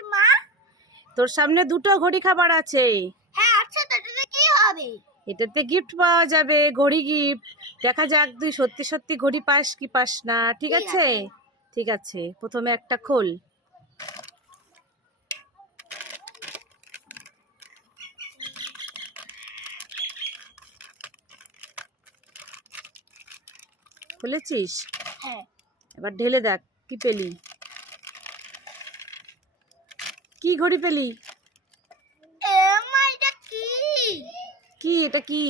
আছে মা? তোর সামনে দুটো ঘড়ি খাবার আছে। হ্যাঁ আচ্ছা, তাহলে কি হবে? এটাতে গিফট পাওয়া যাবে, ঘড়ি গিফট। দেখা যাক তুই সত্যি সত্যি ঘড়ি পাস কি পাস না। ঠিক আছে? ঠিক আছে, প্রথমে একটা খোল। খুলেছিস? হ্যাঁ। এবার ঢেলে দেখ কি পেলি। কি ঘড়ি পেলি? মা এটা কি? কি এটা কি?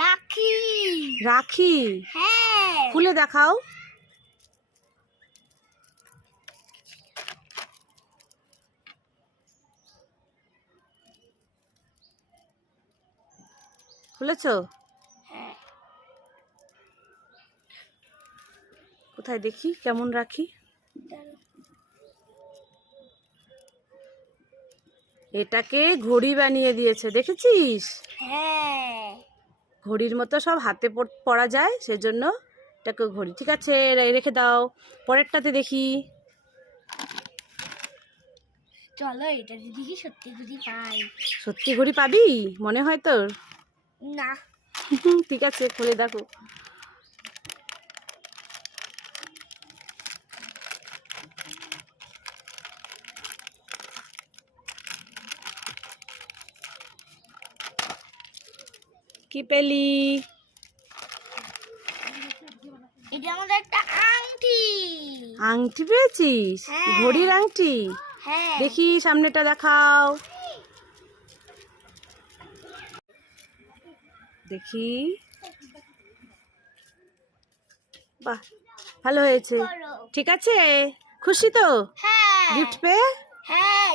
রাখি। রাখি? হ্যাঁ। খুলে দেখাও। খুলেছো? হ্যাঁ। কোথায় দেখি কেমন রাখি। এটাকে ঘড়ি বানিয়ে দিয়েছে, দেখেছিস? হ্যাঁ। ঘড়ির মতো সব হাতে পরা যায়, সেজন্য এটাকে ঘড়ি। ঠিক আছে, রেখে দাও। পরেরটাতে দেখি। চলো এটা দেখি সত্যি যদি পাই। সত্যি ঘড়ি পাবি মনে হয় তোর? না। ঠিক আছে, খুলে দেখো। কি পেলি? এটা আমাদের একটা আংটি। আংটি পেয়েছিস? হ্যাঁ। ঘড়ির আংটি? হ্যাঁ। দেখি সামনেটা দেখাও। দেখি। বাহ, ভালো হয়েছে। ঠিক আছে, খুশি তো হ্যাঁ। গিফট পেয়ে? হ্যাঁ।